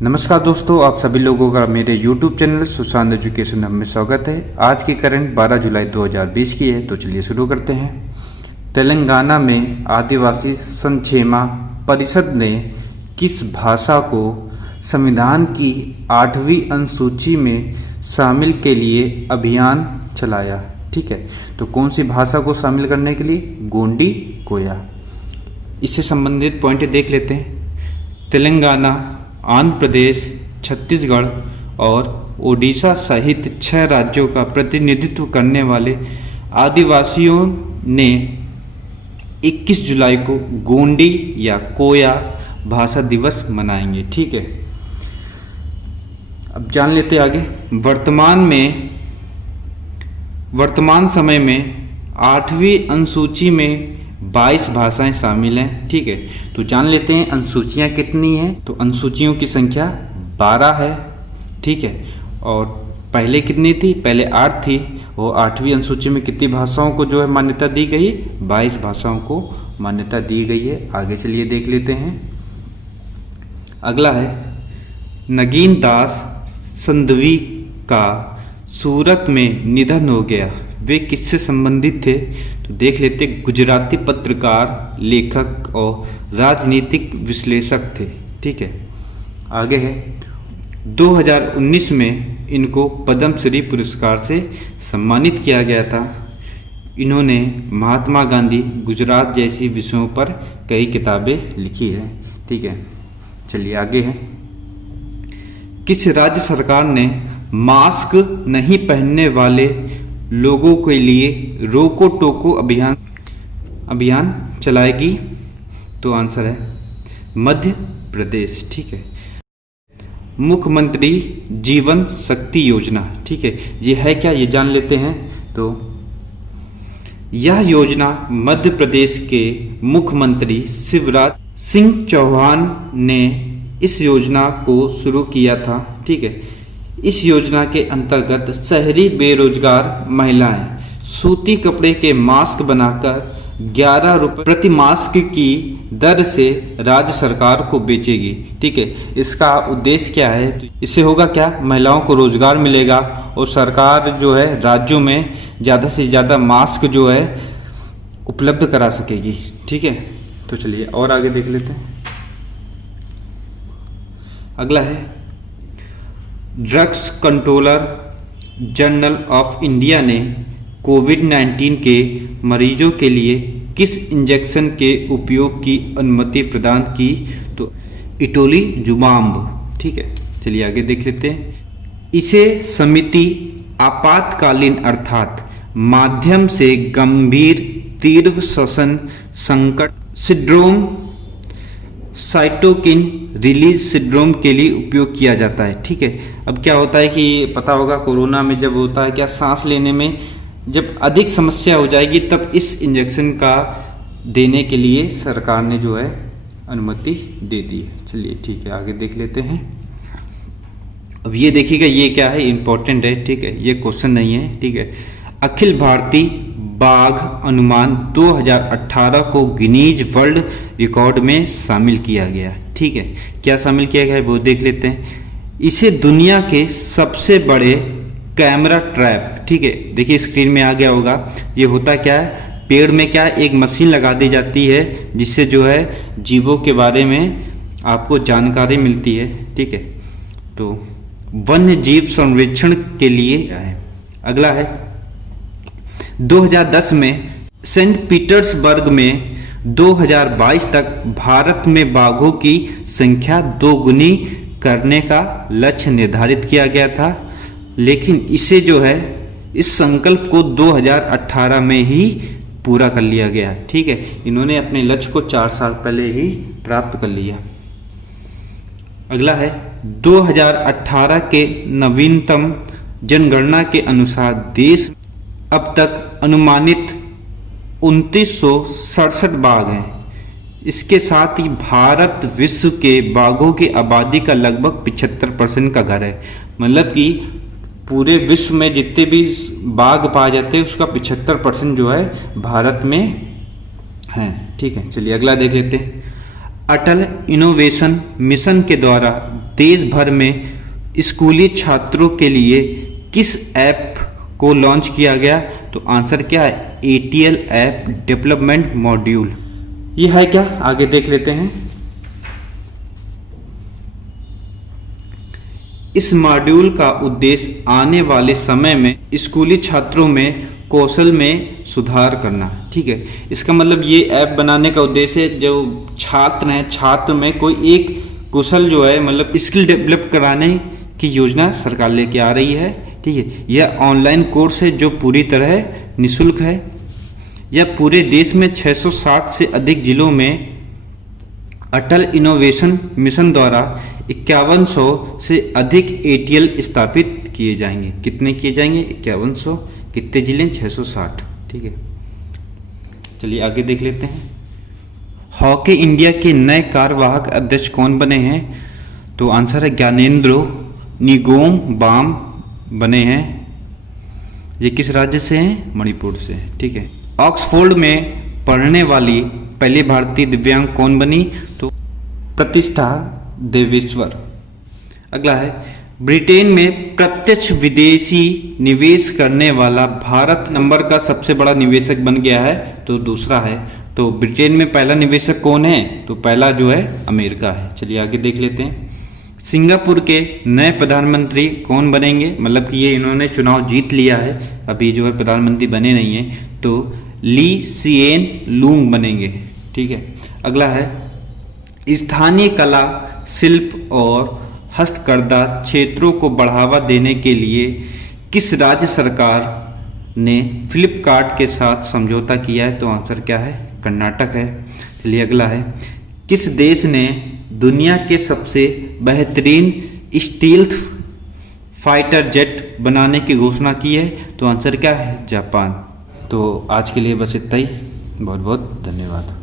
नमस्कार दोस्तों, आप सभी लोगों का मेरे YouTube channel Sushant education hub में स्वागत है। आज की करंट 12 जुलाई 2020 की है, तो चलिए शुरू करते हैं। तेलंगाना में आदिवासी संक्षेमा परिषद ने किस भाषा को संविधान की 8वीं अनुसूची में शामिल के लिए अभियान चलाया? ठीक है, तो कौन सी भाषा को शामिल करने के लिए? गोंडी कोया। इससे संबंधित पॉइंट देख लेते हैं। तेलंगाना, आंध्र प्रदेश, छत्तीसगढ़ और ओडिशा सहित 6 राज्यों का प्रतिनिधित्व करने वाले आदिवासियों ने 21 जुलाई को गोंडी या कोया भाषा दिवस मनाएंगे। ठीक है, अब जान लेते हैं आगे। वर्तमान समय में 8वीं अनुसूची में 22 भाषाएं शामिल हैं। ठीक है, तो जान लेते हैं अनुसूचियां कितनी हैं। तो अनुसूचियों की संख्या 12 है। ठीक है, और पहले कितनी थी? पहले 8 थी। वो 8वीं अनुसूची में कितनी भाषाओं को जो है मान्यता दी गई? 22 भाषाओं को मान्यता दी गई है। आगे चलिए देख लेते हैं। अगला है, नगीन दास संधवी का सूरत में निधन हो गया। वे किससे संबंधित थे? तो देख लेते। गुजराती पत्रकार, लेखक और राजनीतिक विश्लेषक थे। ठीक है, आगे है। 2019 में इनको पद्म श्री पुरस्कार से सम्मानित किया गया था। इन्होंने महात्मा गांधी, गुजरात जैसी विषयों पर कई किताबें लिखी हैं। ठीक है, चलिए आगे है। किस राज्य सरकार ने मास्क नहीं पहनने वाले लोगों के लिए रोको टोको अभियान चलाएगी? तो आंसर है मध्य प्रदेश। ठीक है, मुख्यमंत्री जीवन शक्ति योजना। ठीक है, ये है क्या, ये जान लेते हैं। तो यह योजना मध्य प्रदेश के मुख्यमंत्री शिवराज सिंह चौहान ने इस योजना को शुरू किया था। ठीक है, इस योजना के अंतर्गत शहरी बेरोजगार महिलाएं सूती कपड़े के मास्क बनाकर 11 रुपये प्रति मास्क की दर से राज्य सरकार को बेचेगी। ठीक है, इसका उद्देश्य क्या है? इससे होगा क्या? महिलाओं को रोजगार मिलेगा और सरकार जो है राज्यों में ज़्यादा से ज़्यादा मास्क जो है उपलब्ध करा सकेगी। ठीक है, तो चलिए और आगे देख लेते हैं। अगला है, drugs controller general of India ने कोविड-19 के मरीजों के लिए किस इंजेक्शन के उपयोग की अनुमति प्रदान की? तो इटोलीजुमाब। ठीक है, चलिए आगे देख लेते हैं। इसे समिति आपातकालीन अर्थात माध्यम से गंभीर तीव्र श्वसन संकट सिंड्रोम, साइटोकिन रिलीज सिंड्रोम के लिए उपयोग किया जाता है। ठीक है, अब क्या होता है कि पता होगा कोरोना में जब होता है क्या, सांस लेने में जब अधिक समस्या हो जाएगी तब इस इंजेक्शन का देने के लिए सरकार ने जो है अनुमति दे दी है। चलिए ठीक है, आगे देख लेते हैं। अब ये देखिएगा, ये क्या है, इंपॉर्टेंट है। ठीक है, ये क्वेश्चन नहीं है। ठीक है, अखिल भारतीय बाघ अनुमान 2018 को गिनीज वर्ल्ड रिकॉर्ड में शामिल किया गया। ठीक है, क्या शामिल किया गया है वो देख लेते हैं। इसे दुनिया के सबसे बड़े कैमरा ट्रैप। ठीक है, देखिए स्क्रीन में आ गया होगा। ये होता क्या है, पेड़ में क्या एक मशीन लगा दी जाती है जिससे जो है जीवों के बारे में आपको जानकारी मिलती है। ठीक है, तो वन्य जीव संरक्षण के लिए है। अगला है, 2010 में सेंट पीटर्सबर्ग में 2022 तक भारत में बाघों की संख्या 2 गुनी करने का लक्ष्य निर्धारित किया गया था, लेकिन इसे जो है इस संकल्प को 2018 में ही पूरा कर लिया गया। ठीक है, इन्होंने अपने लक्ष्य को 4 साल पहले ही प्राप्त कर लिया। अगला है, 2018 के नवीनतम जनगणना के अनुसार देश अब तक अनुमानित 2967 बाघ हैं। इसके साथ ही भारत विश्व के बाघों की आबादी का लगभग 75% का घर है। मतलब कि पूरे विश्व में जितने भी बाघ पाए जाते हैं उसका 75% जो है भारत में है। ठीक है, चलिए अगला देख लेते हैं। अटल इनोवेशन मिशन के द्वारा देश भर में स्कूली छात्रों के लिए किस ऐप को लॉन्च किया गया? तो आंसर क्या है? ATL app development module. ये है क्या? आगे देख लेते हैं। इस मॉड्यूल का उद्देश्य आने वाले समय में स्कूली छात्रों में कौशल में सुधार करना। ठीक है, इसका मतलब ये ऐप बनाने का उद्देश्य जो छात्र हैं, छात्र में कोई एक कौशल जो है मतलब स्किल डेवलप कराने की योजना सरकार लेके आ रही है। ठीक है, यह ऑनलाइन कोर्स है जो पूरी तरह निःशुल्क है। यह पूरे देश में 660 से अधिक जिलों में अटल इनोवेशन मिशन द्वारा 5100 से अधिक ATL स्थापित किए जाएंगे। कितने किए जाएंगे? 5100। कितने जिले? 660। ठीक है, चलिए आगे देख लेते हैं। हॉकी इंडिया के नए कार्यवाहक अध्यक्ष कौन बने हैं? तो आंसर है ज्ञानेंद्रो निगोम बाम बने हैं। ये किस राज्य से हैं? मणिपुर से। ठीक है, ऑक्सफोर्ड में पढ़ने वाली पहली भारतीय दिव्यांग कौन बनी? तो प्रतिष्ठा देवेश्वर। अगला है, ब्रिटेन में प्रत्यक्ष विदेशी निवेश करने वाला भारत नंबर का सबसे बड़ा निवेशक बन गया है। तो दूसरा है। तो ब्रिटेन में पहला निवेशक कौन है? तो पहला जो है अमेरिका है। चलिए आगे देख लेते हैं। सिंगापुर के नए प्रधानमंत्री कौन बनेंगे? मतलब कि ये इन्होंने चुनाव जीत लिया है, अभी जो है प्रधानमंत्री बने नहीं हैं। तो ली सिएन लूंग बनेंगे। ठीक है, अगला है, स्थानीय कला, शिल्प और हस्तकरघा क्षेत्रों को बढ़ावा देने के लिए किस राज्य सरकार ने फ्लिपकार्ट के साथ समझौता किया है? तो आंसर क्या है? कर्नाटक है। चलिए अगला है, किस देश ने दुनिया के सबसे बेहतरीन स्टील्थ फाइटर जेट बनाने की घोषणा की है? तो आंसर क्या है? जापान। तो आज के लिए बस इतना ही। बहुत बहुत धन्यवाद।